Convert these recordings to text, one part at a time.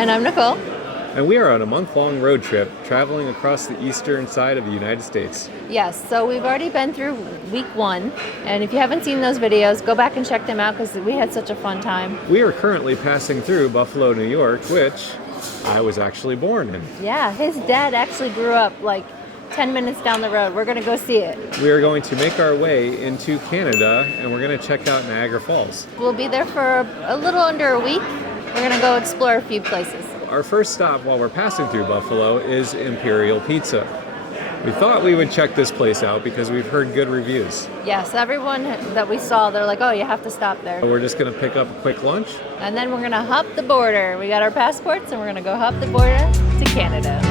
And I'm Nicole. And we are on a month-long road trip traveling across the eastern side of the United States. Yes, so we've already been through week 1, and if you haven't seen those videos, go back and check them out because we had such a fun time. We are currently passing through Buffalo, New York, which I was actually born in. Yeah, his dad actually grew up like 10 minutes down the road. We're going to go see it. We are going to make our way into Canada, and we're going to check out Niagara Falls. We'll be there for a little under a week. We're going to go explore a few places. Our first stop while we're passing through Buffalo is Imperial Pizza. We thought we would check this place out because we've heard good reviews. Yes, everyone that we saw, they're like, oh, you have to stop there. We're just going to pick up a quick lunch. And then we're going to hop the border. We got our passports and we're going to go hop the border to Canada.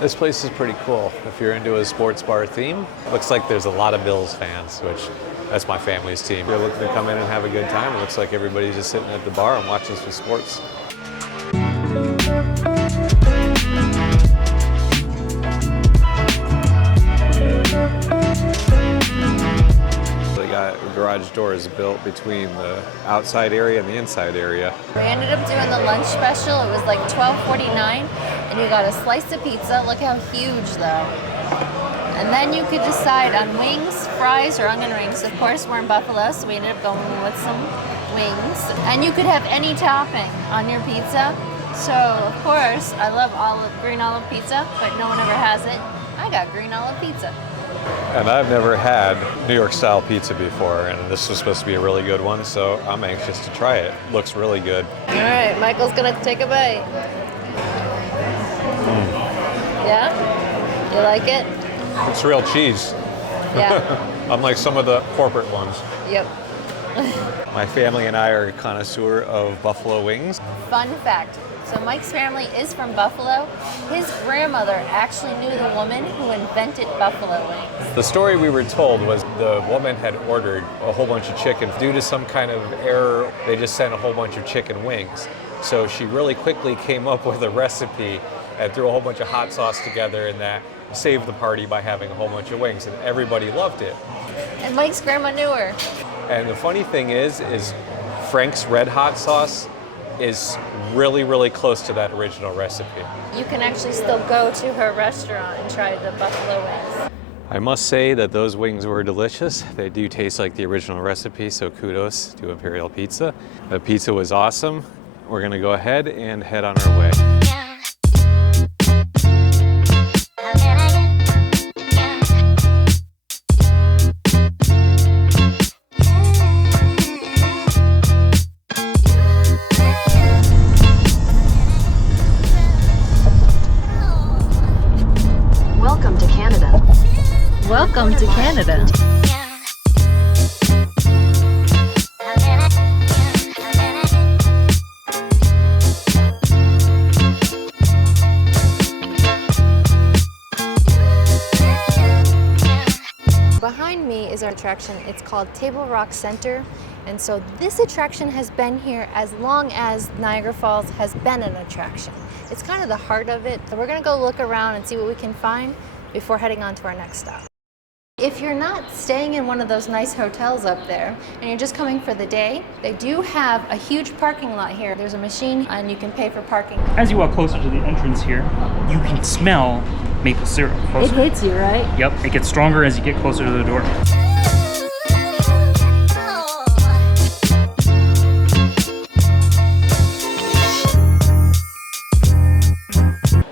This place is pretty cool if you're into a sports bar theme. Looks like there's a lot of Bills fans, which that's my family's team. They're looking to come in and have a good time. It looks like everybody's just sitting at the bar and watching some sports. Garage doors built between the outside area and the inside area. We ended up doing the lunch special. It was like $12.49, and you got a slice of pizza. Look how huge, though. And then you could decide on wings, fries, or onion rings. Of course, we're in Buffalo, so we ended up going with some wings. And you could have any topping on your pizza. So, of course, I love green olive pizza, but no one ever has it. I got green olive pizza. And I've never had New York style pizza before, and this was supposed to be a really good one, so I'm anxious to try it. Looks really good. All right, Michael's gonna take a bite. Yeah? You like it? It's real cheese. Yeah. Unlike some of the corporate ones. Yep. My family and I are a connoisseur of buffalo wings. Fun fact. So Mike's family is from Buffalo. His grandmother actually knew the woman who invented buffalo wings. The story we were told was the woman had ordered a whole bunch of chicken. Due to some kind of error, they just sent a whole bunch of chicken wings. So she really quickly came up with a recipe and threw a whole bunch of hot sauce together, and that saved the party by having a whole bunch of wings, and everybody loved it. And Mike's grandma knew her. And the funny thing is Frank's Red Hot sauce is really, really close to that original recipe. You can actually still go to her restaurant and try the buffalo wings. I must say that those wings were delicious. They do taste like the original recipe, so kudos to Imperial Pizza. The pizza was awesome. We're gonna go ahead and head on our way. Welcome to Canada. Welcome to Canada. Behind me is our attraction. It's called Table Rock Center. And so this attraction has been here as long as Niagara Falls has been an attraction. It's kind of the heart of it. So we're gonna go look around and see what we can find before heading on to our next stop. If you're not staying in one of those nice hotels up there and you're just coming for the day, they do have a huge parking lot here. There's a machine and you can pay for parking. As you walk closer to the entrance here, you can smell maple syrup. It hits you, right? Yep, it gets stronger as you get closer to the door.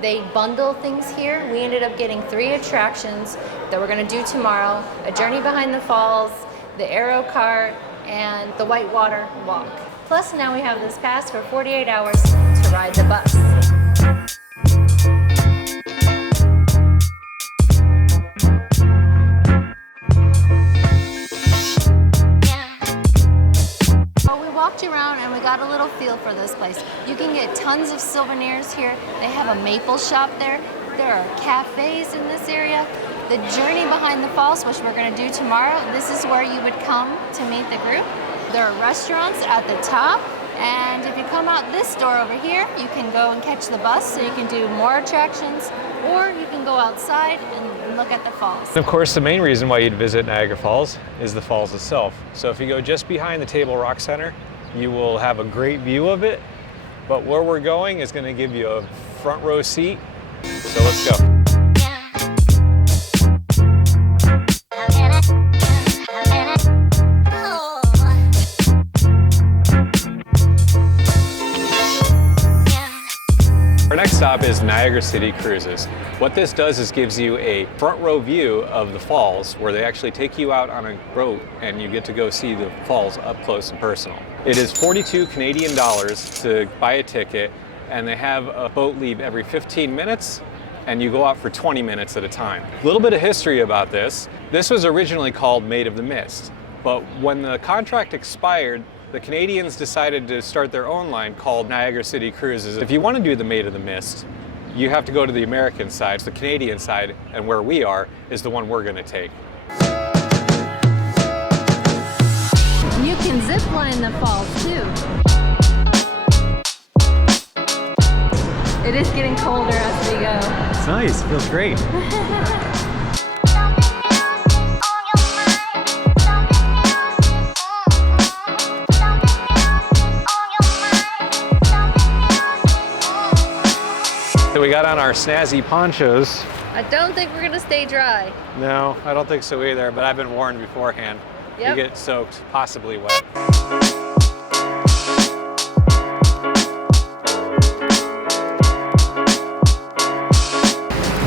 They bundle things here. We ended up getting 3 attractions that we're gonna do tomorrow. A journey behind the falls, the aero cart, and the whitewater walk. Plus now we have this pass for 48 hours to ride the bus. Walked around and we got a little feel for this place. You can get tons of souvenirs here. They have a maple shop there. There are cafes in this area. The journey behind the falls, which we're going to do tomorrow, this is where you would come to meet the group. There are restaurants at the top, and if you come out this door over here, you can go and catch the bus, so you can do more attractions, or you can go outside and look at the falls. Of course, the main reason why you'd visit Niagara Falls is the falls itself. So if you go just behind the Table Rock Center, you will have a great view of it, but where we're going is going to give you a front row seat. So let's go. Our next stop is Niagara City Cruises. What this does is gives you a front row view of the falls where they actually take you out on a boat and you get to go see the falls up close and personal. It is 42 Canadian dollars to buy a ticket, and they have a boat leave every 15 minutes and you go out for 20 minutes at a time. A little bit of history about this. This was originally called Maid of the Mist, but when the contract expired, the Canadians decided to start their own line called Niagara City Cruises. If you want to do the Maid of the Mist, you have to go to the American side. The Canadian side, and where we are, is the one we're going to take. You can zip line the falls too. It is getting colder as we go. It's nice, it feels great. So we got on our snazzy ponchos. I don't think we're gonna stay dry. No, I don't think so either, but I've been warned beforehand. Yep. You get soaked, possibly wet.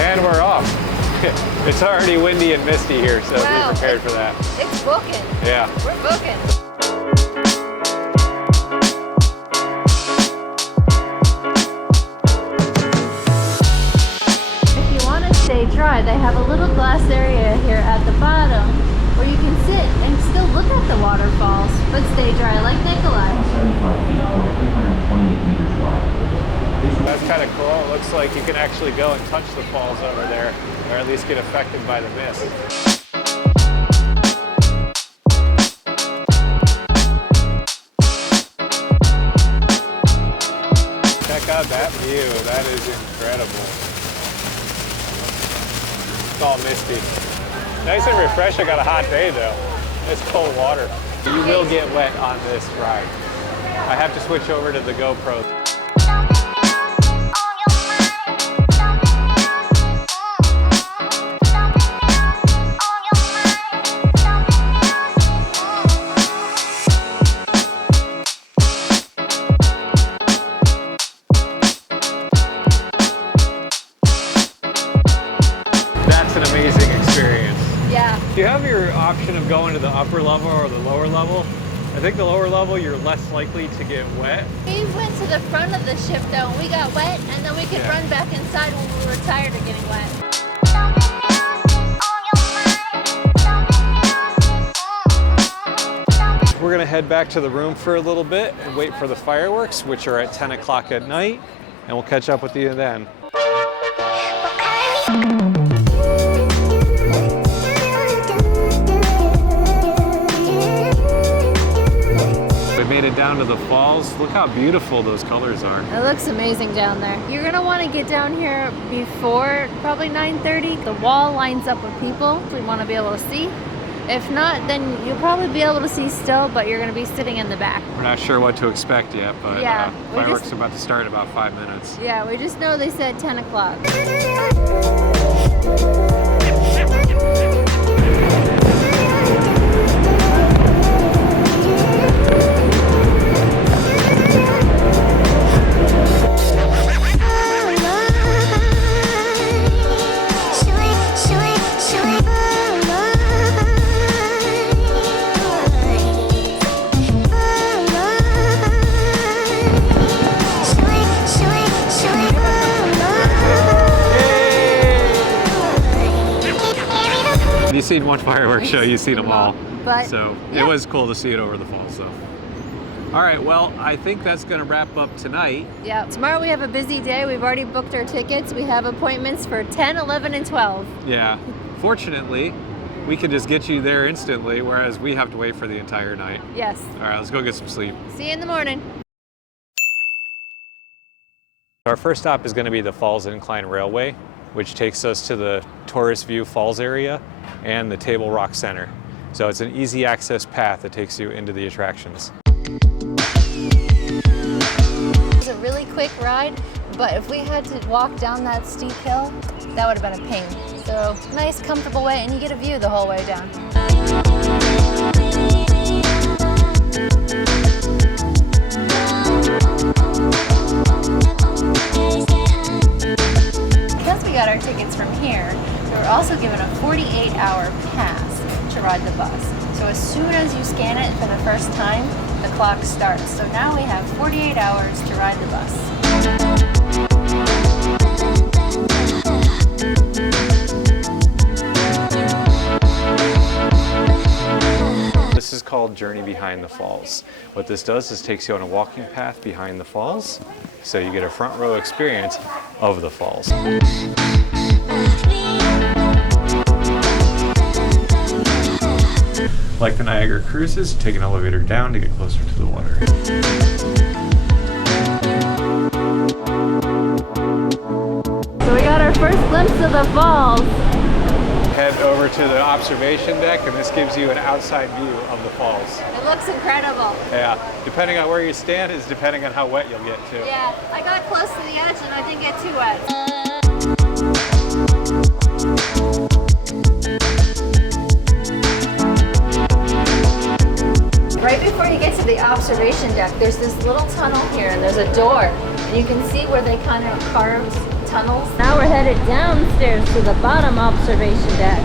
And we're off. It's already windy and misty here, so Wow, be prepared for that. It's booking. Yeah. We're booking. Stay dry, they have a little glass area here at the bottom where you can sit and still look at the waterfalls, but stay dry like Nikolai. That's kind of cool. It looks like you can actually go and touch the falls over there, or at least get affected by the mist. Check out that view. That is incredible. It's all misty. Nice and refreshing on a hot day though. It's cold water. You will get wet on this ride. I have to switch over to the GoPro. An amazing experience. Yeah. Do you have your option of going to the upper level or the lower level? I think the lower level you're less likely to get wet. We went to the front of the ship though, and we got wet, and then we could run back inside when we were tired of getting wet. We're gonna head back to the room for a little bit and wait for the fireworks, which are at 10 o'clock at night, and we'll catch up with you then. We made it down to the falls. Look how beautiful those colors are. It looks amazing down there. You're gonna want to get down here before probably 9:30. The wall lines up with people. We want to be able to see. If not, then you'll probably be able to see still, but you're gonna be sitting in the back. We're not sure what to expect yet, but Yeah, fireworks are about to start in about 5 minutes. Yeah, we just know they said 10 o'clock. You've seen one fireworks show, you've seen them all. But So yeah. it was cool to see it over the falls, though. All right, well, I think that's gonna wrap up tonight. Yeah, tomorrow we have a busy day. We've already booked our tickets. We have appointments for 10, 11, and 12. Yeah, fortunately, we can just get you there instantly, whereas we have to wait for the entire night. Yes. All right, let's go get some sleep. See you in the morning. Our first stop is gonna be the Falls Incline Railway, which takes us to the Tourist View Falls area and the Table Rock Center. So it's an easy access path that takes you into the attractions. It's a really quick ride, but if we had to walk down that steep hill, that would have been a pain. So nice, comfortable way, and you get a view the whole way down. Because we got our tickets from here, we were also given a 48-hour pass to ride the bus. So as soon as you scan it for the first time, the clock starts. So now we have 48 hours to ride the bus. This is called Journey Behind the Falls. What this does is takes you on a walking path behind the falls, so you get a front row experience of the falls. Like the Niagara cruises, take an elevator down to get closer to the water. So we got our first glimpse of the falls. Head over to the observation deck, and this gives you an outside view of the falls. It looks incredible. Yeah, depending on where you stand is depending on how wet you'll get too. Yeah, I got close to the edge and I didn't get too wet. Right before you get to the observation deck, there's this little tunnel here and there's a door. And you can see where they kind of carved tunnels. Now we're headed downstairs to the bottom observation deck.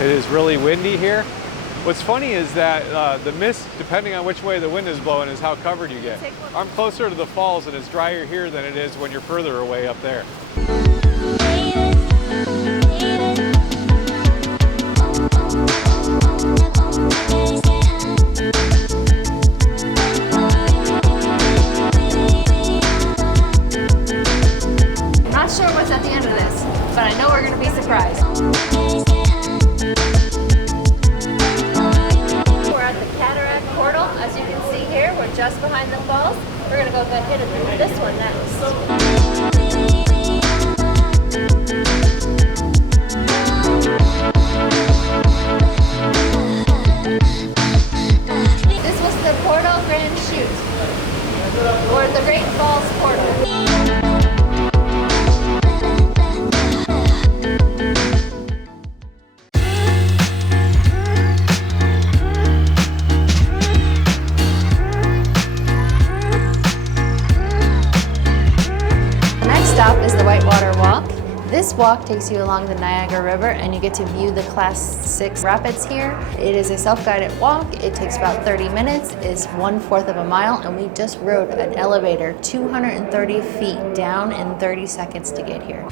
It is really windy here. What's funny is that the mist, depending on which way the wind is blowing, is how covered you get. I'm closer to the falls and it's drier here than it is when you're further away up there. Not sure what's at the end of this, but I know we're going to be surprised. As you can see here, we're just behind the falls. We're gonna go ahead and hit this one next. This was the Portal Grand Chute, or the Great Falls Portal. This walk takes you along the Niagara River and you get to view the Class 6 rapids here. It is a self-guided walk. It takes about 30 minutes. It's 1/4 of a mile, and we just rode an elevator 230 feet down in 30 seconds to get here.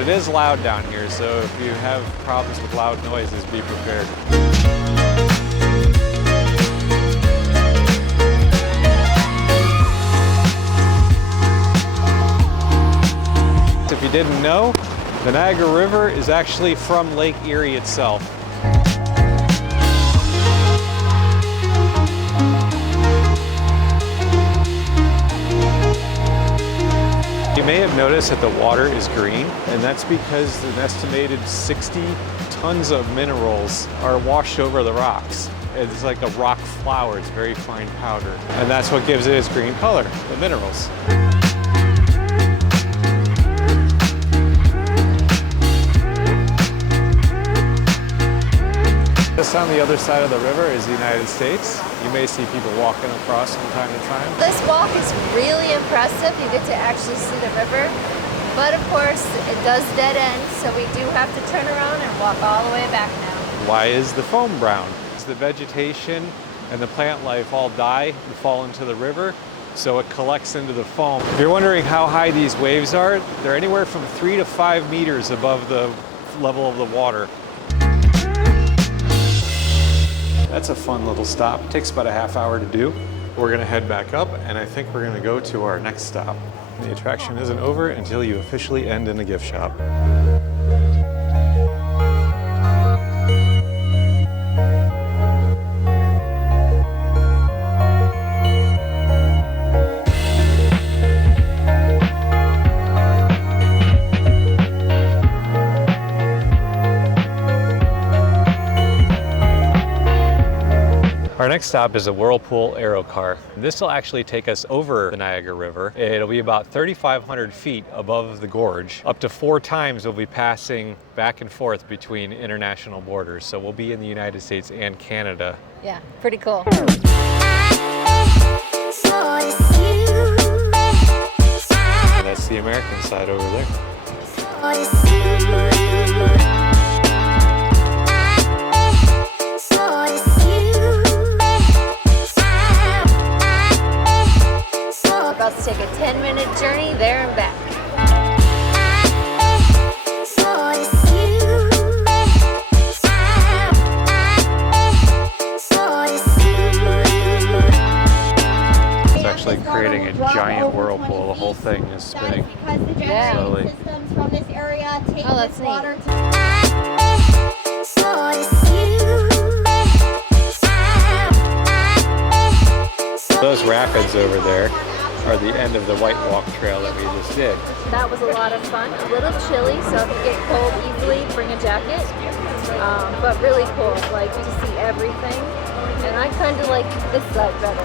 It is loud down here, so if you have problems with loud noises, be prepared. If you didn't know, the Niagara River is actually from Lake Erie itself. You may have noticed that the water is green, and that's because an estimated 60 tons of minerals are washed over the rocks. It's like a rock flour, it's very fine powder. And that's what gives it its green color, the minerals. Just on the other side of the river is the United States. You may see people walking across from time to time. This walk is really impressive. You get to actually see the river. But of course, it does dead end, so we do have to turn around and walk all the way back now. Why is the foam brown? It's the vegetation and the plant life all die and fall into the river, so it collects into the foam. If you're wondering how high these waves are, they're anywhere from 3 to 5 meters above the level of the water. That's a fun little stop. It takes about a half hour to do. We're gonna head back up, and I think we're gonna go to our next stop. The attraction isn't over until you officially end in a gift shop. Our next stop is a Whirlpool Aero Car. This will actually take us over the Niagara River. It'll be about 3,500 feet above the gorge. Up to 4 times we'll be passing back and forth between international borders. So we'll be in the United States and Canada. Yeah, pretty cool. And that's the American side over there. About to take a 10-minute journey there and back. It's actually creating a giant whirlpool. The whole thing is spinning slowly. Oh, that's neat. Those rapids over there are the end of the White Walk Trail that we just did. That was a lot of fun. A little chilly, so if you get cold easily, bring a jacket. But really cool, like to see everything. And I kind of like this side better.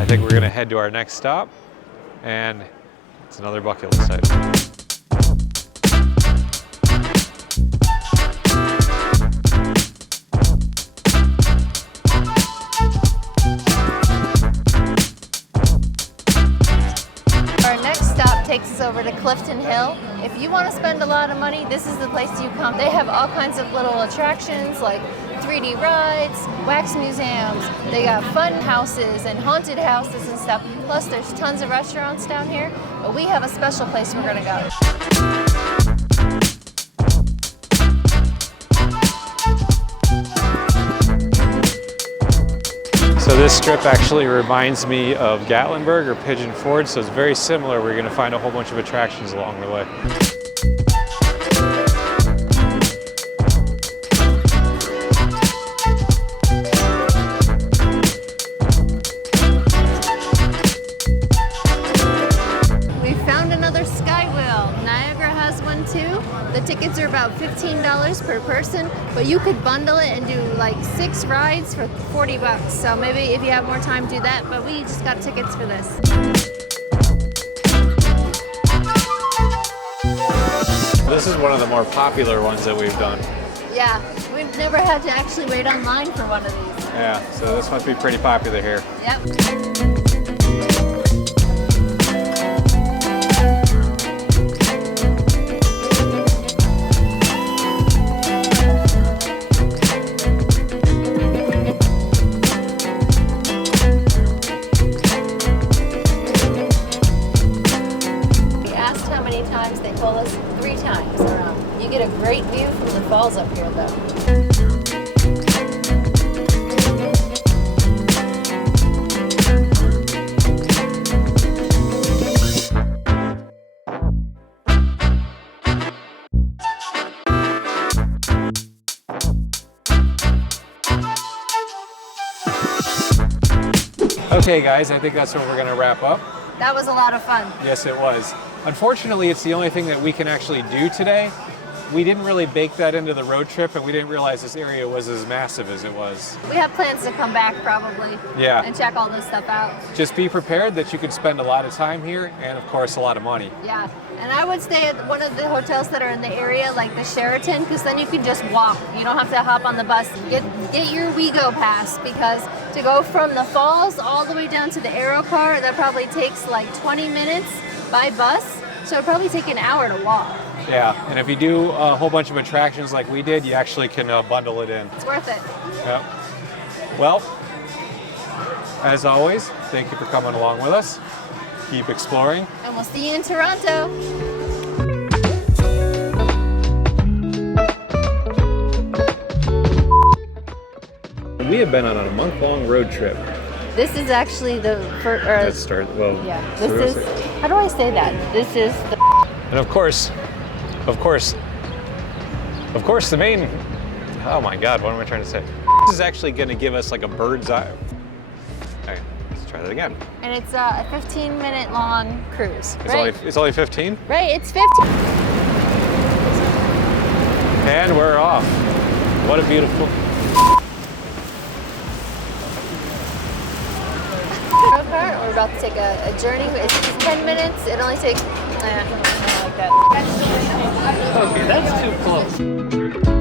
I think we're gonna head to our next stop, and it's another bucket list item. Our next stop takes us over to Clifton Hill. If you want to spend a lot of money, this is the place you come. They have all kinds of little attractions like 3D rides, wax museums. They got fun houses and haunted houses and stuff. Plus there's tons of restaurants down here, but we have a special place we're gonna go. So this strip actually reminds me of Gatlinburg or Pigeon Forge, so it's very similar. We're gonna find a whole bunch of attractions along the way. The tickets are about $15 per person, but you could bundle it and do like 6 rides for 40 bucks. So maybe if you have more time, do that, but we just got tickets for this. This is one of the more popular ones that we've done. Yeah, we've never had to actually wait online for one of these. Yeah, so this must be pretty popular here. Yep. They told us 3 times around. You get a great view from the falls up here though. Okay guys, I think that's where we're gonna wrap up. That was a lot of fun. Yes, it was. Unfortunately, it's the only thing that we can actually do today. we didn't really bake that into the road trip, and we didn't realize this area was as massive as it was. We have plans to come back probably. Yeah. And check all this stuff out. Just be prepared that you could spend a lot of time here, and of course a lot of money. Yeah. And I would stay at one of the hotels that are in the area, like the Sheraton, because then you can just walk. You don't have to hop on the bus. Get your WeGo pass, because to go from the falls all the way down to the Aero car, that probably takes like 20 minutes by bus. So it'd probably take an hour to walk. Yeah, and if you do a whole bunch of attractions like we did, you actually can bundle it in. It's worth it. Yep. Well, as always, thank you for coming along with us. Keep exploring. And we'll see you in Toronto. We have been on a month-long road trip. This is actually the first. Let's start. Well, Yeah. This is. How do I say that? This is the. and of course, the main. Oh my God, what am I trying to say? This is actually going to give us like a bird's eye. Okay, let's try that again. And it's a 15-minute long cruise. It's only 15, Right. It's 15. and we're off. What a beautiful. Road car. We're about to take a journey. It's 10 minutes. It only takes. I don't like that. Okay, that's too close.